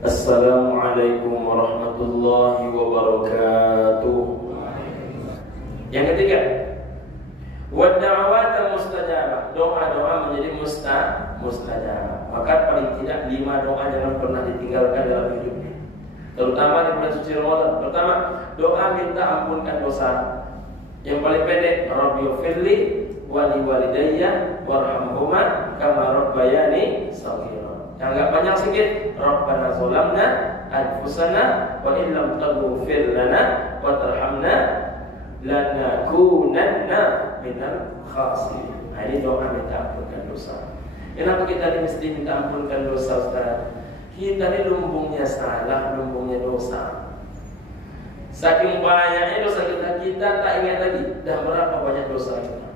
Assalamualaikum warahmatullahi wabarakatuh. Yang ketiga, wad'awat mustajabah, doa-doa menjadi mustajabah. Maka paling tidak 5 doa jangan pernah ditinggalkan dalam hidupnya, terutama di bulan suci Ramadan. Pertama, doa minta ampunkan dosa. Yang paling pendek, Rabbighfirli wa liwalidayya warhamhuma kama rabbayani shaghira. Yang agak panjang sedikit, Rabbana zalamna anfusana wa illam taghfir lana wa tarhamna lanakunanna minal khasirin. Nah, ini doa minta ampunkan dosa. Kenapa kita ini mesti minta ampunkan dosa, Ustaz? Kita ini lumbungnya salah, lumbungnya dosa. Saking banyaknya dosa kita tak ingat lagi dah berapa banyak dosa kita.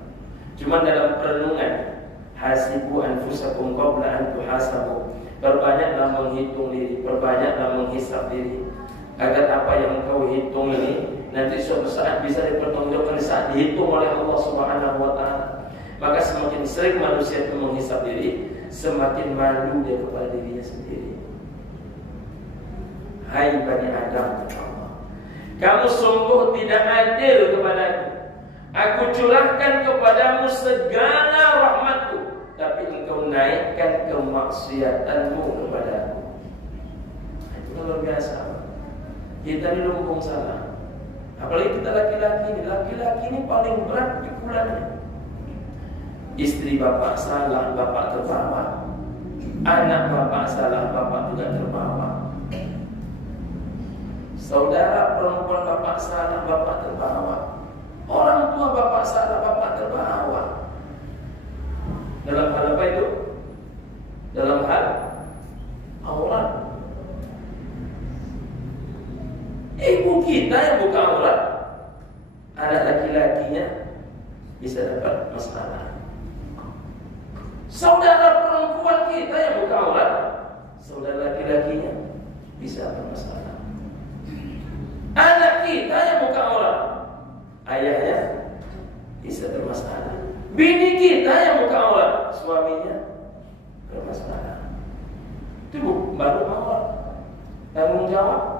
Cuma dalam perenungan, hasibu anfusakum qabla an tuhasabu. Perbanyaklah menghitung diri, perbanyaklah menghisab diri, agar apa yang engkau hitung ini nanti suatu saat bisa dipertanggungjawabkan saat dihitung oleh Allah Subhanahu wa taala. Maka semakin sering manusia itu menghisab diri, semakin malu dia kepada dirinya sendiri. Hai Bani Adam, kamu sungguh tidak adil kepadaku. Aku curahkan kepadamu segala rahmatku, tapi engkau naikkan kemaksiatanmu kepadaku. Itu luar biasa. Kita ini lumbung salah. Apalagi kita laki-laki ini. Laki-laki ini paling berat pikulannya. Istri bapak salah, bapak terbawa. Anak bapak salah, bapak juga terbawa. Saudara perempuan bapak salah, bapak terbawa. Orang tua bapak salah, bapak terbawa. Dalam hal apa itu? Dalam hal aurat. Ibu kita yang buka aurat, anak laki-lakinya bisa dapat masalah. Saudara perempuan kita yang buka aurat, saudara laki-lakinya bisa bermasalah. Anak kita yang buka aurat, ayahnya bisa bermasalah. Bini kita yang buka aurat, suaminya bermasalah. Itu baru aurat. Tanggung jawab.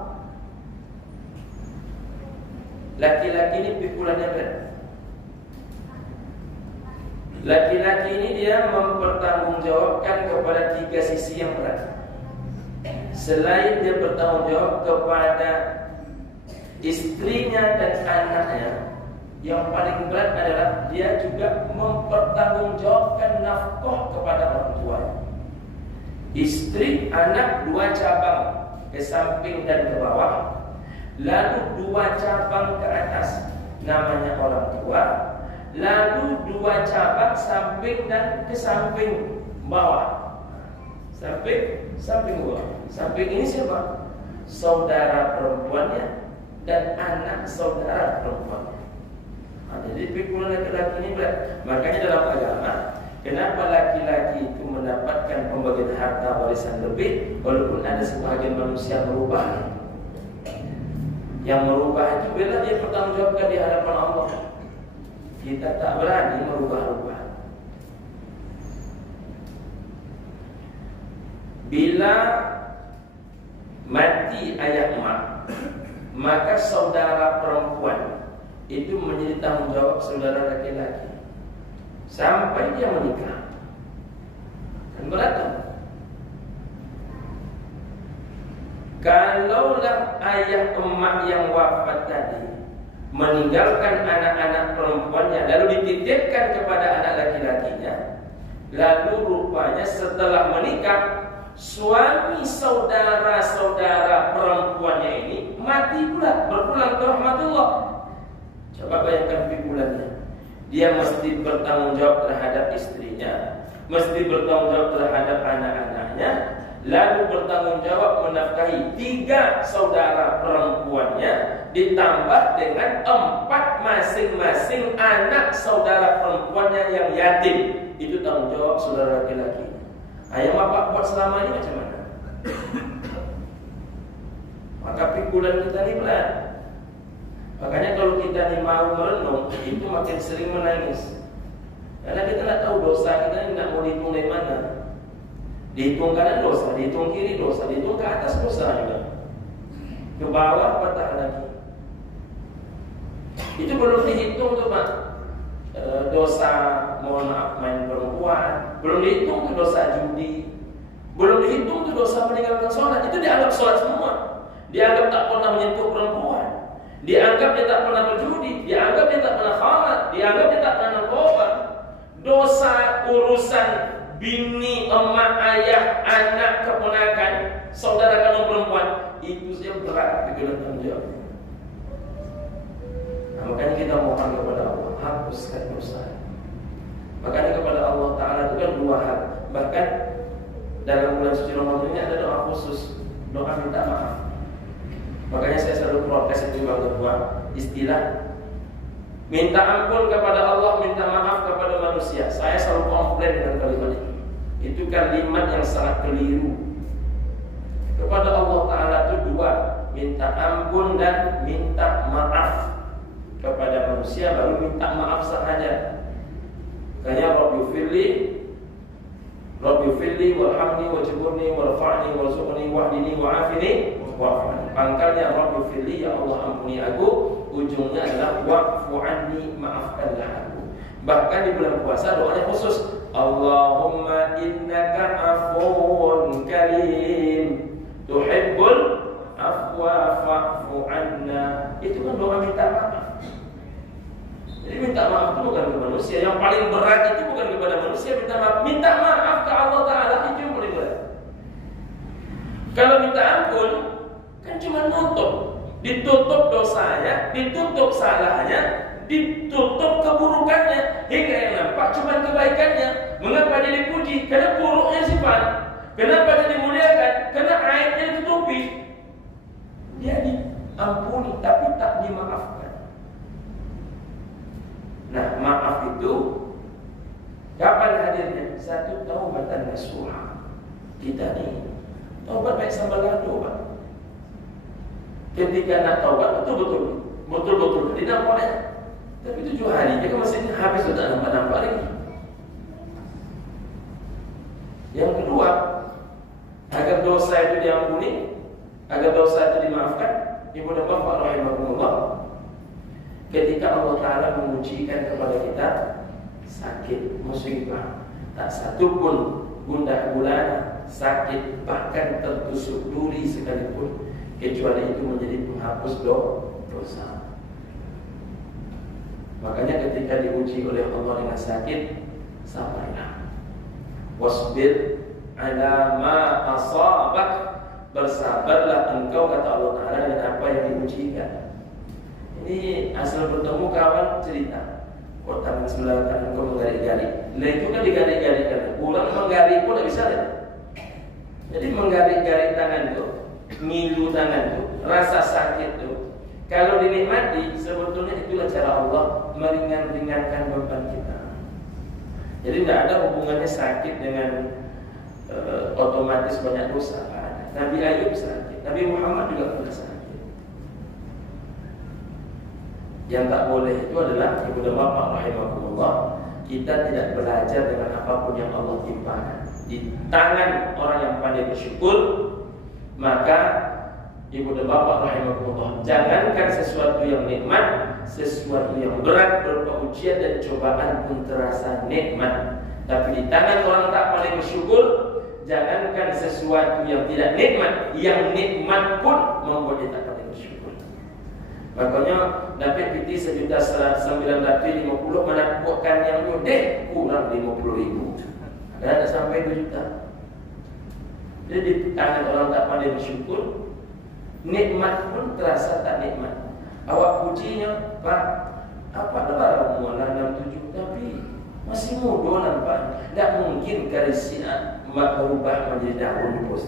Laki-laki ini pikulannya berat. Laki-laki ini dia mempertanggungjawabkan kepada 3 sisi yang berat. Selain dia bertanggung jawab kepada istrinya dan anaknya, yang paling berat adalah dia juga mempertanggungjawabkan nafkah kepada orang tua. Istri, anak 2 cabang, ke samping dan ke bawah. Lalu 2 cabang ke atas, namanya orang tua. Lalu 2 cabang samping dan ke samping bawah. Samping bawah. Samping ini siapa? Saudara perempuannya dan anak saudara perempuannya. Nah, jadi pikulan laki-laki ini berat. Makanya dalam agama, kenapa laki-laki itu mendapatkan pembagian harta warisan lebih, walaupun ada sebagian manusia merubah. Yang merubah itu bila dia bertanggungjawabkan di hadapan Allah. Kita tak berani merubah-rubah. Bila mati ayah emak, maka saudara perempuan itu menjadi tanggung jawab saudara laki-laki sampai dia menikah. Kan berat kan? Kalaulah ayah emak yang wafat tadi meninggalkan anak-anak perempuannya lalu dititipkan kepada anak laki-lakinya, lalu rupanya setelah menikah suami saudara-saudara perempuannya ini mati pula, berpulang ke rahmatullah. Coba bayangkan pikulannya. Dia mesti bertanggung jawab terhadap istrinya, mesti bertanggung jawab terhadap anak-anaknya, lalu bertanggung jawab menafkahi 3 saudara perempuannya, ditambah dengan 4 masing-masing anak saudara perempuannya yang yatim. Itu tanggung jawab saudara laki-laki. Ayah bapak buat selama ini macam mana? Maka pikulan kita ini berat. Makanya kalau kita ini mau merenung, itu makin sering menangis. Karena kita tidak tahu dosa kita ini tidak mau dihitung dari mana. Dihitung kanan dosa, dihitung kiri dosa, dihitung ke atas dosa juga. Ke bawah patah lagi. Itu belum dihitung tuh Pak. Dosa mohon maaf main perempuan, belum dihitung tuh dosa judi, belum dihitung tuh dosa meninggalkan sholat. Itu dianggap sholat semua. Dianggap tak pernah menyentuh perempuan, dianggap dia tak pernah berjudi, dianggap dia tak pernah khamar, dianggap dia tak pernah narkoba. Dosa urusan bini, emak, ayah, anak, keponakan, saudara kandung perempuan, itu saja berat pikiran tanggung jawab. Nah, makanya kita mohon kepada Allah, hapuskan dosa. Makanya kepada Allah Ta'ala itu kan dua hal. Bahkan dalam bulan suci Ramadan ini ada doa khusus, doa minta maaf. Makanya saya selalu protes itu yang kedua, istilah minta ampun kepada Allah, minta maaf kepada manusia. Saya selalu komplain dengan kalimat itu. Itu kalimat yang sangat keliru. Kepada Allah Ta'ala itu dua, minta ampun dan minta maaf. Kepada manusia baru minta maaf sahaja. Makanya Rabbi firli warhamni wajburni warfa'ni warzuqni wahdini wa'afini wa'afani. Pangkalnya Rabbi firli, ya Allah ampuni aku. Ujungnya adalah wa'fu anni, maafkanlah aku. Bahkan di bulan puasa doanya khusus, Allahumma innaka afuwun karim tuhibbul afwa fa'fu anna. Itu kan doa minta maaf. Jadi minta maaf itu bukan ke manusia. Yang paling berat itu bukan kepada manusia minta maaf. Minta maaf ke Allah Ta'ala itu yang paling berat. Kalau minta ampun kan cuma nutup, ditutup dosanya, ditutup salahnya, ditutup keburukannya, hingga yang nampak cuma kebaikannya. Mengapa dia dipuji? Karena buruknya sifat. Kenapa dia dimuliakan? Karena aibnya ditutupi. Dia diampuni tapi tak dimaafkan. Nah, maaf itu kapan hadirnya? Satu, taubatan nasuha. Kita nih taubat baik sambal lado, Pak. Ketika nak taubat betul-betul dinampaknya. Tapi 7 hari dia masih habis sudah nampak lagi. Yang kedua, agar dosa itu diampuni, agar dosa itu dimaafkan, Ibu dan Bapak rahimahumullah, ketika Allah Ta'ala mengujikan kepada kita sakit, musibah, tak satu pun gundah gulana, sakit, bahkan tertusuk duri sekalipun, kecuali itu menjadi penghapus dosa. Makanya ketika diuji oleh Allah dengan sakit, sabarlah. Wasbir ala ma asabak, bersabarlah engkau, kata Allah Ta'ala, dengan apa yang diujikan. Ini asal bertemu kawan cerita, kok tangan sebelah kanan kau menggarik-garik. Lah itu kan digarik-garikkan. Pulang menggarik pun tak bisa lihat. Jadi menggarik-garik tangan itu, ngilu tangan itu, rasa sakit itu, kalau dinikmati sebetulnya itulah cara Allah meringankan beban kita. Jadi tidak ada hubungannya sakit dengan otomatis banyak dosa. Nabi Ayub sakit, Nabi Muhammad juga pernah sakit. Yang tak boleh itu adalah, Ibu dan Bapak rahimahumullah, kita tidak belajar dengan apapun yang Allah timpakan. Di tangan orang yang pandai bersyukur, maka Ibu dan Bapak rahimahumullah, jangankan sesuatu yang nikmat, sesuatu yang berat berupa ujian dan cobaan pun terasa nikmat. Tapi di tangan orang tak pandai bersyukur, jangankan sesuatu yang tidak nikmat, yang nikmat pun membuat dia tak pandai bersyukur. Makanya dapat PT 1.950.000 menakutkan yang mudah kurang 50.000. Dan ada sampai 2 juta. Jadi di tangan orang tak pandai bersyukur, nikmat pun terasa tak nikmat. Awak pujinya, Pak, apa lebaran umurlah 67 tapi masih muda nampak. Tak mungkin karisia berubah menjadi daun bos.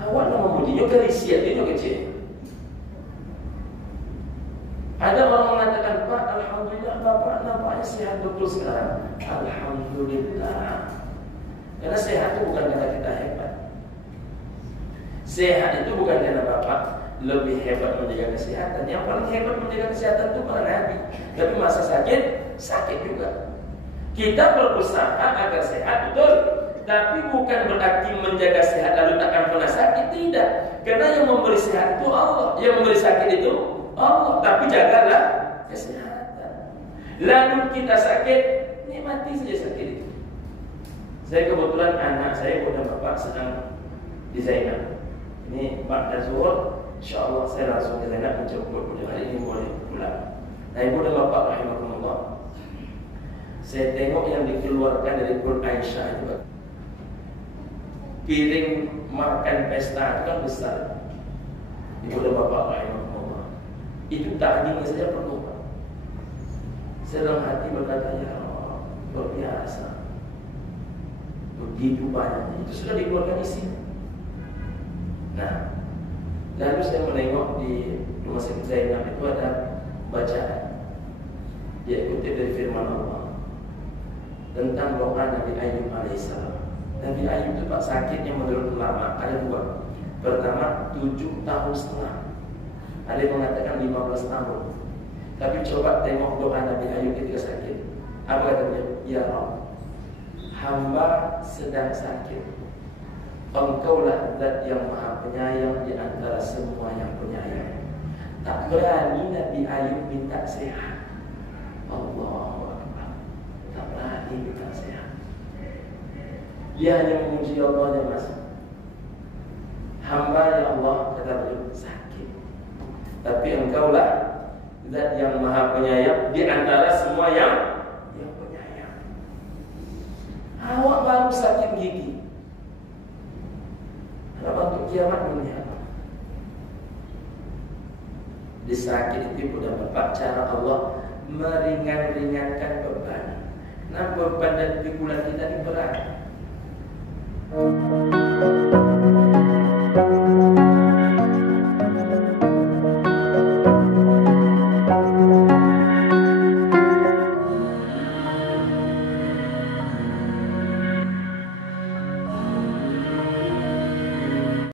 Awak nak memujinya karisia dia kecil. Ada orang mengatakan, Pak, alhamdulillah Bapak nampaknya sehat betul sekarang. Alhamdulillah. Karena sehat itu bukan karena kita hebat. Sehat itu bukan karena Bapak lebih hebat menjaga kesehatan. Yang paling hebat menjaga kesehatan itu para Nabi. Tapi masa sakit juga. Kita berusaha agar sehat, betul. Tapi bukan berarti menjaga sehat lalu takkan pernah sakit, tidak. Karena yang memberi sehat itu Allah, yang memberi sakit itu Allah. Tapi jagalah kesehatan. Lalu kita sakit, nikmati saja sakit itu. Saya kebetulan anak saya udah bapak sedang di Zainab. Ini Pak dan Zuhur, insyaAllah saya langsung ke Zainab menjemput. Hari ini boleh pulang. Nah ibu dan bapak rahimahumullah, saya tengok yang dikeluarkan dari perut Aisyah itu, Pak. Piring makan pesta itu kan besar. Ibu dan bapak rahimahumullah, itu dagingnya saja perlu, Pak. Saya dalam hati berkata, ya Allah, luar biasa. Begitu banyaknya, itu sudah dikeluarkan isinya. Nah, lalu saya menengok di rumah sakit Zainab itu ada bacaan. Dia kutip dari firman Allah tentang doa Nabi Ayub alaihissalam. Nabi Ayub itu Pak sakitnya menurut ulama ada dua. Pertama 7 tahun setengah. Ada yang mengatakan 15 tahun. Tapi coba tengok doa Nabi Ayub ketika sakit. Apa katanya? Ya Rabb, hamba sedang sakit. Engkaulah zat yang maha penyayang di antara semua yang penyayang. Tak berani Nabi Ayub minta sehat. Allahu Akbar. Tak berani minta sehat. Dia hanya memuji Allah, Mas. Hamba ya Allah, kata beliau, sakit. Tapi engkaulah zat yang maha penyayang di antara semua yang penyayang. Awak baru sakit gigi. Kenapa untuk kiamat dunia? Disakit itu sudah bapak cara Allah meringankan beban. Nah beban dan pikulan kita ini berat.